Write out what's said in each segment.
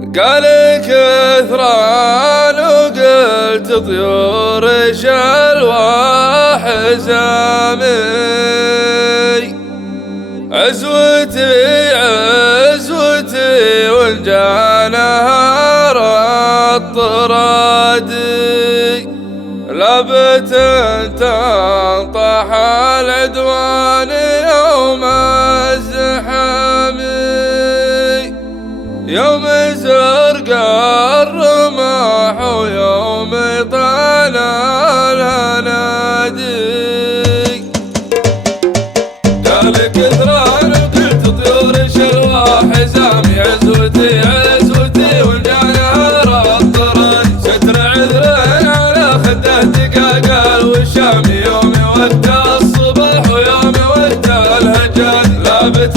قال كثران وقلت طيور شلوى حزامي، عزوتي عزوتي وانجا نهار الطرادي، لابت تنطح العدوان يوم الزحامي، يوم زرق الرماح ويوم طال الانادي. قال كثران وقلت طيور شلوى حزامي، عزوتي عزوتي وانجا نهار الطراد، ستر عذرين على خداتك قال والشامي، يوم وقت الصباح ويوم وقت الهجاد، لابت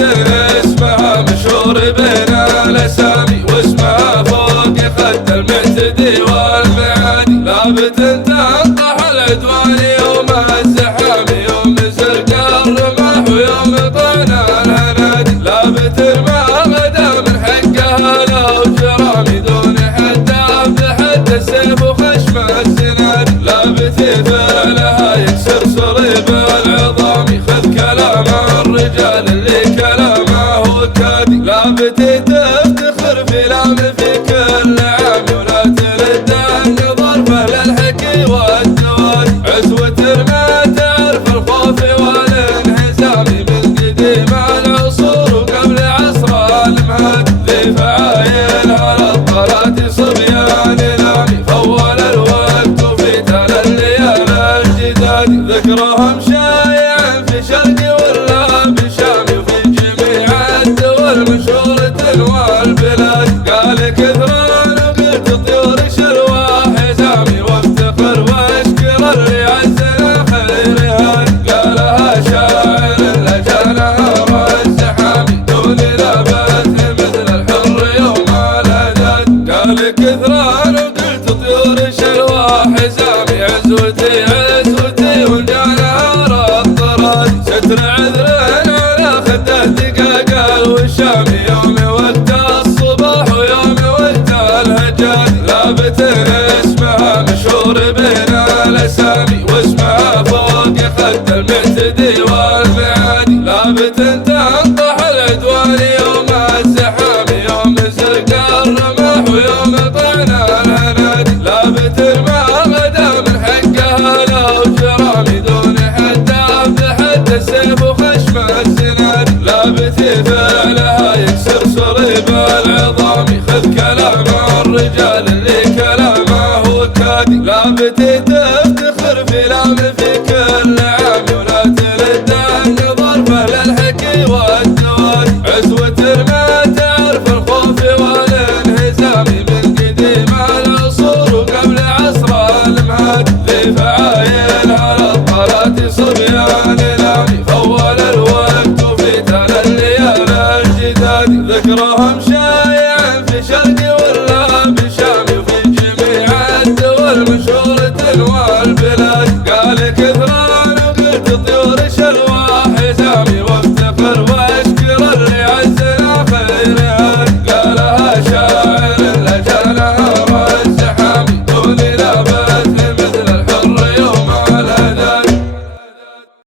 اسمها مشهور بين الاسامي، واسمها فوق خد المعتدي والمعادي، لابت تنطح العدوان يوم الزحامي، يوم زرق الرماح ويوم طال الهنادي، لابت ما غدا من حقها لو جرامي، دون حتى بحد السيف وخشم السناد، لابت فعلها يكسر صليب العظام، خذ كلام الرجال اللي كلامه وكادي، لابت تفتخر في لام في كل عام، ولا ترد النظر فهل الحكي والتوالي، عزوة ما تعرف الخوف والانهزام، من قديم العصور وقبل عصر المهاد، ذي فعايلها للطلات صبيان نامي، فول الوقت وفي تلاليال الجداد، ذكرهم شايع في شرقي ولا بشامي، وفي جميع الدول مشهورة والبلاد. قال كثران وقلت طيور شلوى حزامي، وافتخر واشكر اللي عزنا خير هاد، قالها شاعر لجانها والزحامي، دون لابات مثل الحر يوم الهداد. قال كثران وقلت طيور شلوى حزامي، عزوتي عزوتي وانجا نهار الطراد، ستر عذرين على خداتك قال والشامي، يوم وقت الصباح ويوم وقت الهجاد، لابت اسمها مشهور بين الاسامي، واسمها فوق خد المعتدي والمعادي، لابت تنطح العدوان يوم الزحامي، يوم زرق الرماح ويوم طعن الهنادي، لابت ما غدا من حقها لو جرامي، دون حتى بحد السيف وخشم السناد، لابت فعلها يكسر صليب العظام، خذ كلام الرجال اللي كلامه وكادي، لابت